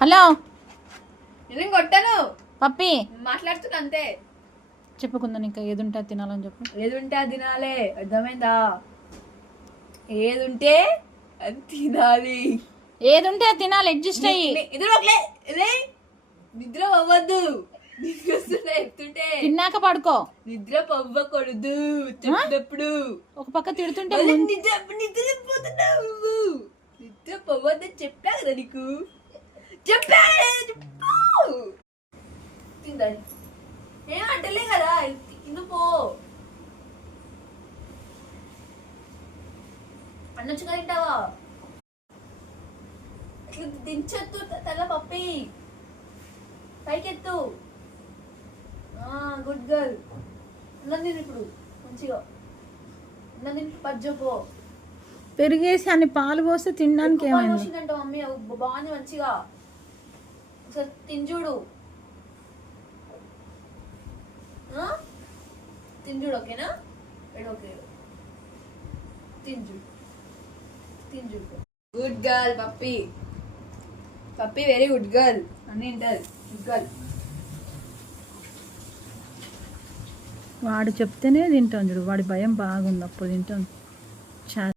Hello, నేను కొట్టాను పప్పి మాట్లాడుతున్నా అంతే. చెప్పుకుందాం. ఇంకా ఏదుంటే తినాలని చెప్పు. ఏదుంటే అది తినాలే, అర్థమైందా? ఏదుంటే అది తినాలి. ఏదుంటే అది తినాలి. అడ్జస్ట్ అయ్యి. నిద్ర అవ్వద్దు. నిద్ర వస్తుందా చెప్తుంటే? తిన్నాక పడుకో. నిద్ర పవ్వకూడదు చెప్పినప్పుడు. ఒక పక్క తిడుతుంటే నిద్రపోతున్నావు. నిద్ర పవ్వద్దని చెప్పా కదా నీకు. చెప్పు తిందని ఏమంటలే కదా. కింద పో. అన్నొచ్చుగా తింటావా? అట్లా దించొద్దు తల పప్పి. పైకెత్తు. Good girl. అన్నం తిను ఇప్పుడు మంచిగా. అన్నం తిని పజ్జపో. పెరిగేసి అన్ని పాలు పోస్తే తినడానికి ఏమైంది? పోసిందంట మమ్మీ. బాగుంది మంచిగా. ఒకసారి తింజుడు. తింజుడు ఓకేనా? ఓకే తింజుడు. గుడ్ గర్ల్ పప్పి. పప్పి వెరీ గుడ్ గర్ల్. అన్నీ తింటారు. Good girl. వాడు చెప్తేనే తింటాను చూడు. వాడి భయం బాగుంది. అప్పుడు తింటాను.